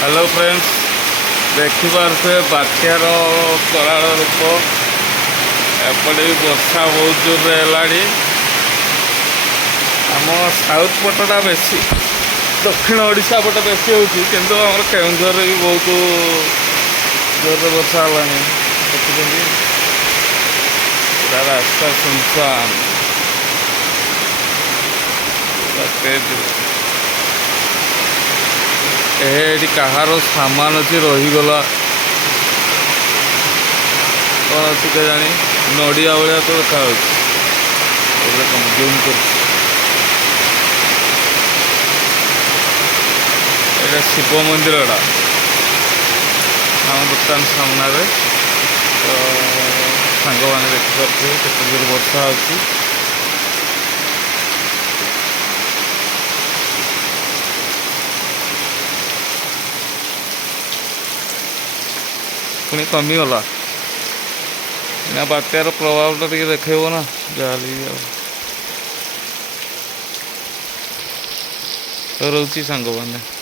Hello friends देखिपे बात्यार कराल रूप एपटे भी वर्षा बहुत जोर है। आम साउथ पटटा बेसी दक्षिण ओडिशा पट बेसी होती किंतु आम केउंझर भी बहुत जोर वर्षा है। देखुं पूरा रास्ता सुनसान ये कहार सामान अच्छी रहीगला कौन अच्छी के जानी नड़िया भाया तो देखा जूम कर शिव मंदिरटा आम दुकान सामने तो सांग मैंने देखिपे केते जोर वर्षा होती। पुणी कमीगला ना बात्यार प्रभावटा टे देखो ना जहाँ रोची सांग मैंने।